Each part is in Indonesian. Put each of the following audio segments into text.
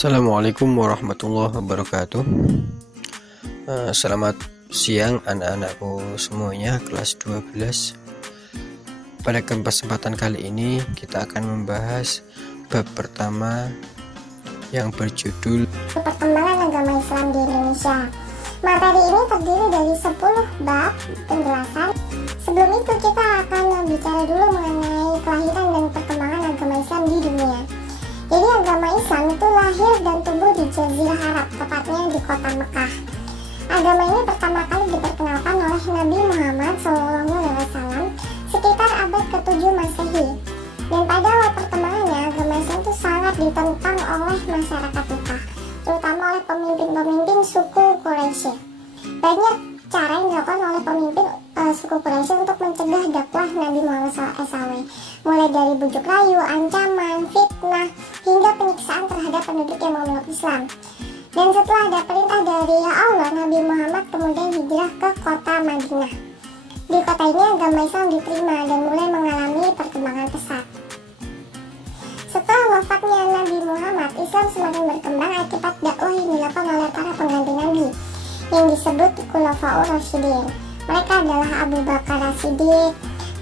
Assalamualaikum warahmatullahi wabarakatuh. Selamat siang anak-anakku semuanya kelas 12. Pada kesempatan kali ini kita akan membahas bab pertama yang berjudul Perkembangan Agama Islam di Indonesia. Materi ini terdiri dari 10 bab penjelasan. Sebelum itu kita akan bicara dulu mengenai kelahiran dan perkembangan agama Islam di dunia. Jadi agama Islam itu lahir dan tumbuh di Jazirah Arab, tepatnya di kota Mekah. Agama ini pertama kali diperkenalkan oleh Nabi Muhammad SAW sekitar abad ke-7 Masehi. Dan pada awal perkembangannya, agama Islam itu sangat ditentang oleh masyarakat Mekah, terutama oleh pemimpin-pemimpin suku Quraisy. Banyak cara yang dilakukan oleh pemimpin suku Quraisy untuk mencegah dakwah Nabi Muhammad SAW, mulai dari bujuk rayu, ancaman, fitnah, hingga penyiksaan terhadap penduduk yang memeluk Islam. Dan setelah ada perintah dari Allah, Nabi Muhammad kemudian hijrah ke kota Madinah. Di kota ini agama Islam diterima dan mulai mengalami perkembangan pesat. Setelah wafatnya Nabi Muhammad, Islam semakin berkembang akibat dakwah yang dilakukan oleh para pengganti Nabi yang disebut Khulafaur Rasyidin. Mereka adalah Abu Bakar As-Siddiq,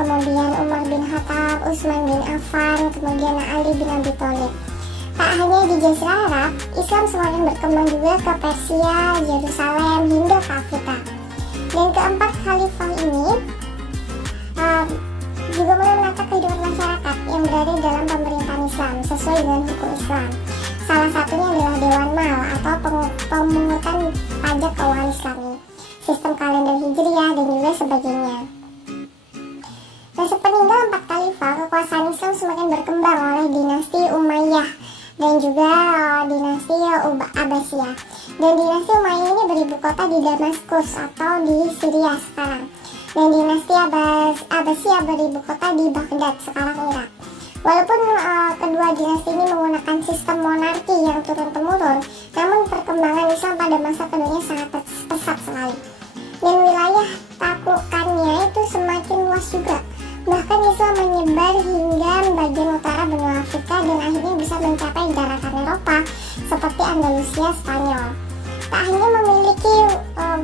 kemudian Umar bin Khattab, Utsman bin Affan, kemudian Ali bin Abi Thalib. Tak hanya di Jazirah Arab, Islam semakin berkembang juga ke Persia, Yerusalem, hingga ke Afrika. Dan keempat khalifah ini juga mulai menata kehidupan masyarakat yang berada dalam pemerintahan Islam sesuai dengan hukum Islam. Salah satunya adalah Dewan Mal atau pemungutan pajak keuangan Islami, sistem kalender Hijriah, dan juga sebagainya. Nah, sepeninggal 4 khalifah, kekuasaan Islam semakin berkembang oleh dinasti Umayyah dan juga dinasti Abbasiyah. Dan dinasti Umayyah ini beribu kota di Damaskus atau di Syria sekarang. Dan dinasti Abbasiyah beribu kota di Baghdad, sekarang Irak. Walaupun kedua dinasti ini menggunakan sistem monarki yang turun-temurun, namun perkembangan Islam pada masa keduanya sangat pesat sekali. Dan wilayah taklukannya itu semakin luas juga. Bahkan Islam menyebar hingga bagian utara benua Afrika dan akhirnya bisa mencapai daratan Eropa seperti Andalusia, Spanyol. Tak hanya memiliki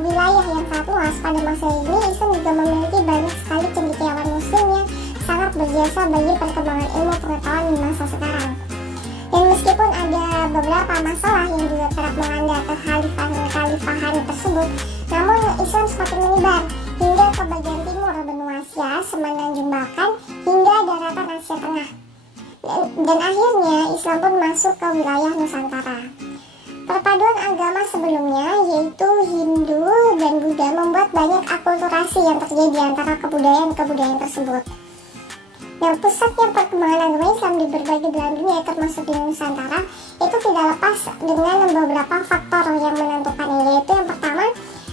wilayah yang sangat luas, pada masa ini Islam juga memiliki banyak sekali cendekiawan muslim yang sangat berjasa bagi perkembangan ilmu pengetahuan di masa sekarang. Dan meskipun ada beberapa masalah yang juga kerap melanda kekhalifahan tersebut, namun Islam semakin menyebar hingga ke bagian timur benua Asia, semenanjung Balkan, hingga daratan Asia Tengah. Dan akhirnya Islam pun masuk ke wilayah Nusantara. Perpaduan agama sebelumnya, yaitu Hindu dan Buddha, membuat banyak akulturasi yang terjadi antara kebudayaan-kebudayaan tersebut. Yang pusatnya perkembangan agama Islam di berbagai belahan dunia, termasuk di Nusantara, itu tidak lepas dengan beberapa faktor yang menentukannya, yaitu yang pertama,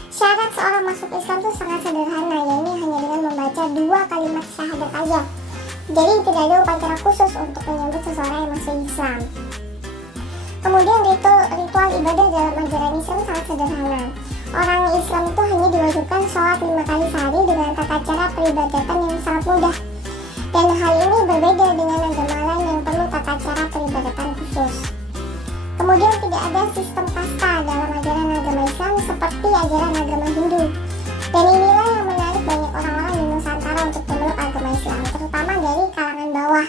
syarat seorang masuk Islam itu sangat sederhana, yaitu hanya dengan membaca 2 kalimat syahadat aja. Jadi tidak ada upacara khusus untuk menyambut seseorang yang masuk Islam. Kemudian ritual ibadah dalam ajaran Islam sangat sederhana. Orang Islam itu hanya diwajibkan sholat 5 kali sehari dengan tata cara peribadatan yang sangat mudah. Dan hal ini berbeda dengan agama lain yang perlu tata cara peribadatan khusus. Kemudian tidak ada sistem kasta dalam ajaran agama Islam seperti ajaran agama Hindu. Dan inilah yang menarik banyak orang-orang di Nusantara untuk memeluk agama Islam, terutama dari kalangan bawah.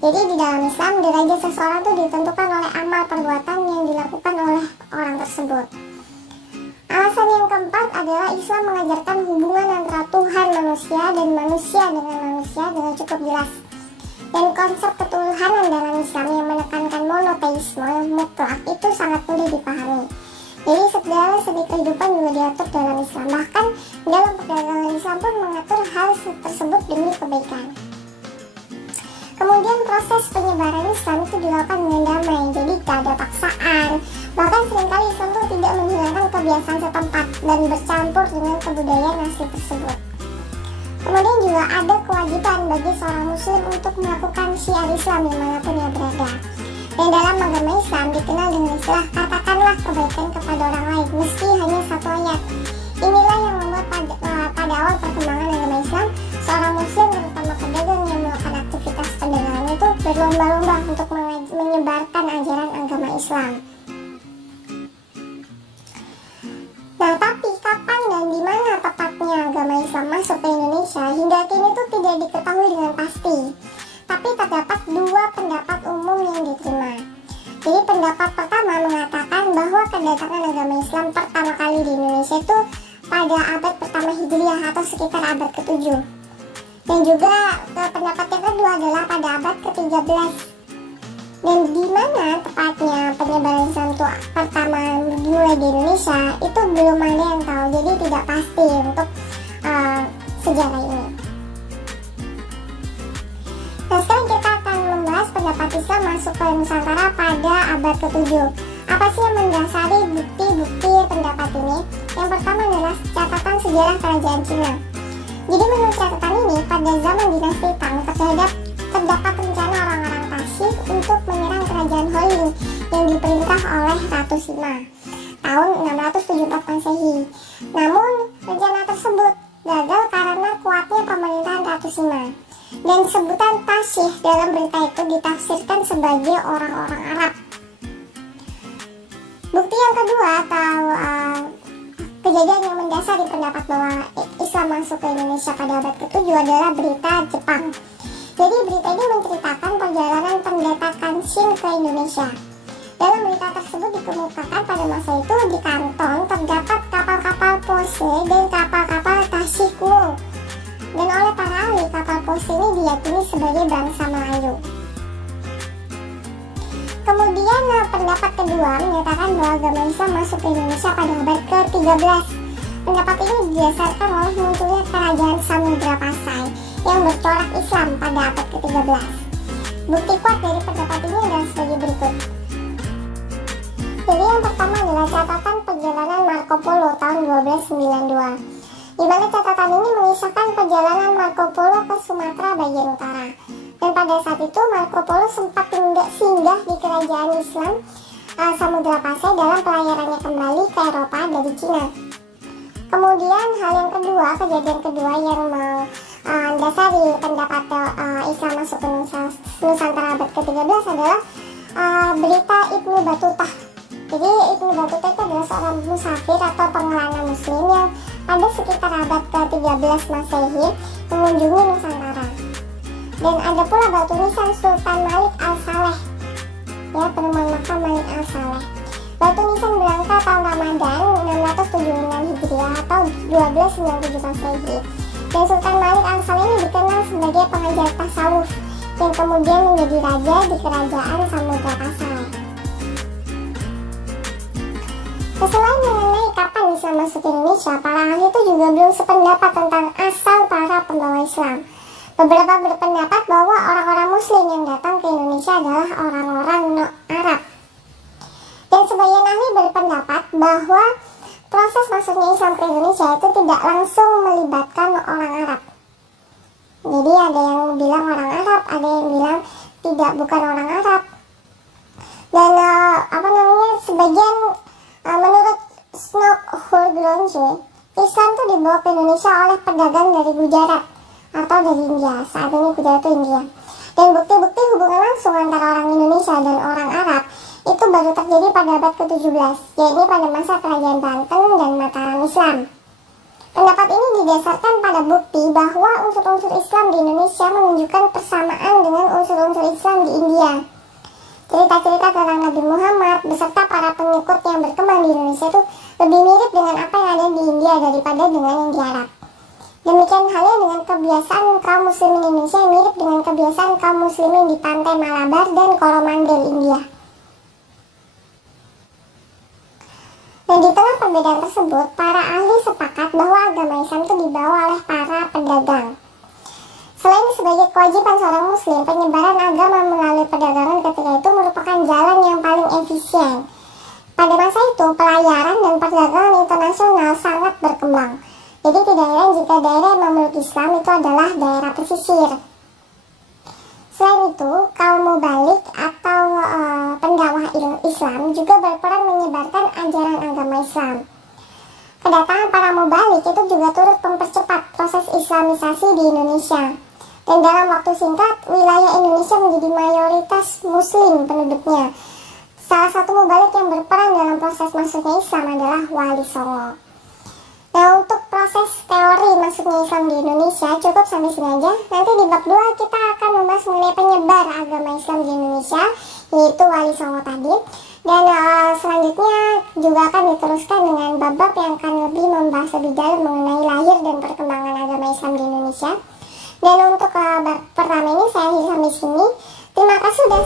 Jadi di dalam Islam, derajat seseorang itu ditentukan oleh amal perbuatan yang dilakukan oleh orang tersebut. Alasan yang keempat adalah Islam mengajarkan hubungan antara Tuhan manusia dan manusia dengan cukup jelas. Dan konsep ketuhanan dalam Islam yang menekankan monoteisme mutlak itu sangat mudah dipahami. Jadi segala seni kehidupan juga diatur dalam Islam. Bahkan dalam perdagangan Islam pun mengatur hal tersebut demi kebaikan. Kemudian proses penyebaran Islam itu dilakukan dengan damai, jadi tidak ada paksaan. Bahkan seringkali Islam itu tidak menghilangkan kebiasaan setempat dan bercampur dengan kebudayaan asli tersebut. Kemudian juga ada kewajiban bagi seorang muslim untuk melakukan syiar Islam dimanapun ia berada. Dan dalam agama Islam dikenal dengan istilah katakanlah kebaikan kepada orang lain meski hanya 1 ayat. Inilah yang membuat pada awal perkembangan agama Islam, seorang muslim terutama pedagang yang melakukan aktivitas perdagangan itu berlomba-lomba untuk menyebarkan ajaran agama Islam. Nah, tapi kapan dan di mana tepatnya agama Islam masuk ke Indonesia hingga kini itu tidak diketahui dengan pasti. Tapi terdapat dua pendapat umum yang diterima. Jadi pendapat pertama mengatakan bahwa kedatangan agama Islam pertama kali di Indonesia itu pada abad pertama Hijriah atau sekitar abad ke-7. Dan juga pendapat yang kedua adalah pada abad ke-13. Dan di mana tepatnya penyebaran Islam itu pertama dimulai di Indonesia itu belum ada yang tahu. Jadi tidak pasti untuk sejarah ini. Nah, sekarang kita akan membahas pendapat Islam masuk ke Nusantara pada abad ke-7. Apa sih yang mendasari bukti-bukti pendapat ini? Yang pertama adalah catatan sejarah kerajaan Cina. Jadi menurut catatan ini, pada zaman dinasti Tang terdapat rencana orang-orang Tasik untuk menyerang kerajaan Holi yang diperintah oleh Ratu Sima tahun 674 Masehi. Namun rencana tersebut gagal karena kuatnya pemerintahan Ratu Sima. Dan sebutan Tasik dalam berita itu ditafsirkan sebagai orang-orang Arab. Bukti yang kedua atau kejadian yang mendasari pendapat bahwa Islam masuk ke Indonesia pada abad ke-7 adalah berita Jepang. Jadi berita ini menceritakan perjalanan pendeta Kanshin ke Indonesia. Dalam berita tersebut dikemukakan pada masa itu di Kanton terdapat kapal-kapal Pose dan kapal-kapal Tasik kuno. Dan oleh para ahli, kapal Pose ini diyakini sebagai bangsa Melayu. Kemudian pendapat kedua menyatakan bahwa agama Islam masuk ke Indonesia pada abad ke-13. Pendapat ini didasarkan oleh munculnya kerajaan Samudra Pasai yang bercorak Islam pada abad ke-13. Bukti kuat dari pendapat ini adalah sebagai berikut. Jadi yang pertama adalah catatan perjalanan Marco Polo tahun 1292. Di mana catatan ini mengisahkan perjalanan Marco Polo ke Sumatera bagian utara. Dan pada saat itu Marco Polo sempat singgah di kerajaan Islam Samudra Pasai dalam pelayarannya kembali ke Eropa dari Cina. Kemudian hal yang kedua, kejadian kedua yang mendasari pendapat Islam masuk ke Nusantara abad ke-13 adalah berita Ibnu Battuta. Jadi Ibnu Battuta itu adalah seorang musafir atau pengelana muslim yang pada sekitar abad ke-13 Masehi mengunjungi Nusantara. Dan ada pula batu nisan Sultan Malik Al-Saleh, ya, penemuan makam Malik Al-Saleh. Batu nisan berangka tahun Ramadan 676 Hijriah atau 1297 Masehi. Dan Sultan Malik Al-Saleh ini dikenal sebagai pengajar tasawuf yang kemudian menjadi raja di kerajaan Samudra Pasai. Selain mengenai kapan Islam masuk ke Indonesia, para ahli itu juga belum sependapat tentang asal para pembawa Islam. Beberapa berpendapat bahwa orang-orang Muslim yang datang ke Indonesia adalah orang-orang non-Arab. Dan sebagian ahli berpendapat bahwa proses masuknya Islam ke Indonesia itu tidak langsung melibatkan orang Arab. Jadi ada yang bilang orang Arab, ada yang bilang tidak, bukan orang Arab. Dan sebagian menurut Snook Hurglunje, Islam itu dibawa ke Indonesia oleh pedagang dari Gujarat atau dari India. Saat ini Gujarat itu India. Dan bukti-bukti hubungan langsung antara orang Indonesia dan orang Arab itu baru terjadi pada abad ke-17, yaitu pada masa kerajaan Banten dan Mataram Islam. Pendapat ini didasarkan pada bukti bahwa unsur-unsur Islam di Indonesia menunjukkan persamaan dengan unsur-unsur Islam di India. Cerita-cerita tentang Nabi Muhammad beserta para pengikut yang berkembang di Indonesia itu lebih mirip dengan apa yang ada di India daripada dengan yang di Arab. Demikian halnya dengan kebiasaan kaum muslimin Indonesia yang mirip dengan kebiasaan kaum muslimin di pantai Malabar dan Coromandel, India. Dan di tengah perbedaan tersebut, para ahli sepakat bahwa agama Islam itu dibawa oleh para pedagang. Selain sebagai kewajiban seorang muslim, penyebaran agama melalui perdagangan ketika itu merupakan jalan yang paling efisien. Pada masa itu, pelayaran dan perdagangan internasional sangat berkembang. Jadi tidak heran jika daerah yang memeluk Islam itu adalah daerah pesisir. Selain itu, kaum mubalik atau pendakwah Islam juga berperan menyebarkan ajaran agama Islam. Kedatangan para mubalik itu juga turut mempercepat proses Islamisasi di Indonesia. Dan dalam waktu singkat, wilayah Indonesia menjadi mayoritas muslim penduduknya. Salah satu mubalik yang berperan dalam proses masuknya Islam adalah Wali Songo. Nah, untuk proses teori masuknya Islam di Indonesia cukup sampai sini aja. Nanti di bab 2 kita akan membahas mengenai penyebar agama Islam di Indonesia, yaitu Wali Songo tadi. Dan selanjutnya juga akan diteruskan dengan bab-bab yang akan lebih membahas lebih dalam mengenai lahir dan perkembangan agama Islam di Indonesia. Dan untuk bab pertama ini saya akhiri sampai sini. Terima kasih sudah